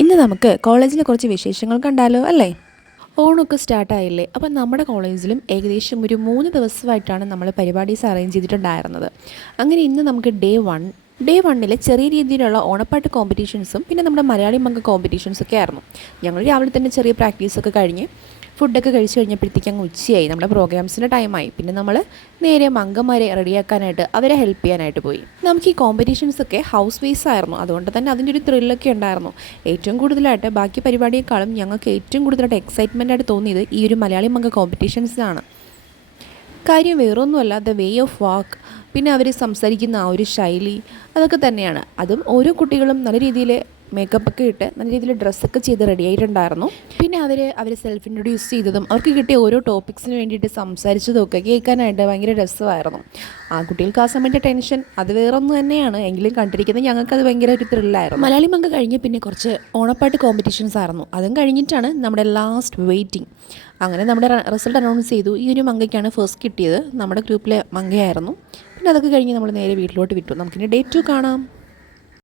ഇന്ന് നമുക്ക് കോളേജിലെ കുറച്ച് വിശേഷങ്ങൾ കണ്ടാലോ അല്ലേ? ഓണമൊക്കെ സ്റ്റാർട്ടായില്ലേ? അപ്പം നമ്മുടെ കോളേജിലും ഏകദേശം ഒരു 3 ദിവസമായിട്ടാണ് നമ്മൾ പരിപാടീസ് അറേഞ്ച് ചെയ്തിട്ടുണ്ടായിരുന്നത്. അങ്ങനെ ഇന്ന് നമുക്ക് ഡേ വണ്ണിൽ ചെറിയ രീതിയിലുള്ള ഓണപ്പാട്ട് കോമ്പറ്റീഷൻസും പിന്നെ നമ്മുടെ മലയാളി മങ്ക കോമ്പറ്റീഷൻസൊക്കെ ആയിരുന്നു. ഞങ്ങൾ രാവിലെ തന്നെ ചെറിയ പ്രാക്ടീസൊക്കെ കഴിഞ്ഞ് ഫുഡൊക്കെ കഴിച്ച് കഴിഞ്ഞപ്പോഴത്തേക്ക് അങ്ങ് ഉച്ചയായി. നമ്മുടെ പ്രോഗ്രാംസിൻ്റെ ടൈമായി. പിന്നെ നമ്മൾ നേരെ മങ്കന്മാരെ റെഡിയാക്കാനായിട്ട് അവരെ ഹെൽപ്പ് ചെയ്യാനായിട്ട് പോയി. നമുക്ക് ഈ കോമ്പറ്റീഷൻസൊക്കെ ഹൗസ് ബേസ് ആയിരുന്നു. അതുകൊണ്ട് തന്നെ അതിൻ്റെ ഒരു ത്രില്ലൊക്കെ ഉണ്ടായിരുന്നു. ഏറ്റവും കൂടുതലായിട്ട് ബാക്കി പരിപാടിയേക്കാളും ഞങ്ങൾക്ക് ഏറ്റവും കൂടുതലായിട്ട് എക്സൈറ്റ്മെൻ്റ് ആയിട്ട് തോന്നിയത് ഈ ഒരു മലയാളി മങ്ക കോമ്പറ്റീഷൻസിനാണ്. കാര്യം വേറൊന്നുമല്ല, ദ വേ ഓഫ് വാക്ക്, പിന്നെ അവർ സംസാരിക്കുന്ന ആ ഒരു ശൈലി, അതൊക്കെ തന്നെയാണ്. അതും ഓരോ കുട്ടികളും നല്ല രീതിയിൽ മേക്കപ്പൊക്കെ ഇട്ട് നല്ല രീതിയിൽ ഡ്രസ്സൊക്കെ ചെയ്ത് റെഡി ആയിട്ടുണ്ടായിരുന്നു. പിന്നെ അവർ സെൽഫ് ഇൻട്രൊഡ്യൂസ് ചെയ്തതും അവർക്ക് കിട്ടിയ ഓരോ ടോപ്പിക്സിന് വേണ്ടിയിട്ട് സംസാരിച്ചതും ഒക്കെ കേൾക്കാനായിട്ട് ഭയങ്കര രസമായിരുന്നു. ആ കുട്ടികൾക്ക് ആ സമയത്തെ ടെൻഷൻ അത് വേറൊന്നും തന്നെയാണ്, എങ്കിലും കണ്ടിരിക്കുന്നത് ഞങ്ങൾക്കത് ഭയങ്കര ഒരു ത്രില്ലായിരുന്നു. മലയാളി മങ്ക കഴിഞ്ഞ് പിന്നെ കുറച്ച് ഓണപ്പാട്ട് കോമ്പറ്റീഷൻസ് ആയിരുന്നു. അതും കഴിഞ്ഞിട്ടാണ് നമ്മുടെ ലാസ്റ്റ് വെയിറ്റിംഗ്. അങ്ങനെ നമ്മുടെ റിസൾട്ട് അനൗൺസ് ചെയ്തു. ഈ ഒരു മങ്കയ്ക്കാണ് ഫസ്റ്റ് കിട്ടിയത്. നമ്മുടെ ഗ്രൂപ്പിലെ മങ്കയായിരുന്നു. പിന്നെ അതൊക്കെ കഴിഞ്ഞ് നമ്മൾ നേരെ വീട്ടിലോട്ട് വിട്ടു. നമുക്കിനി ഡേ 2 കാണാം.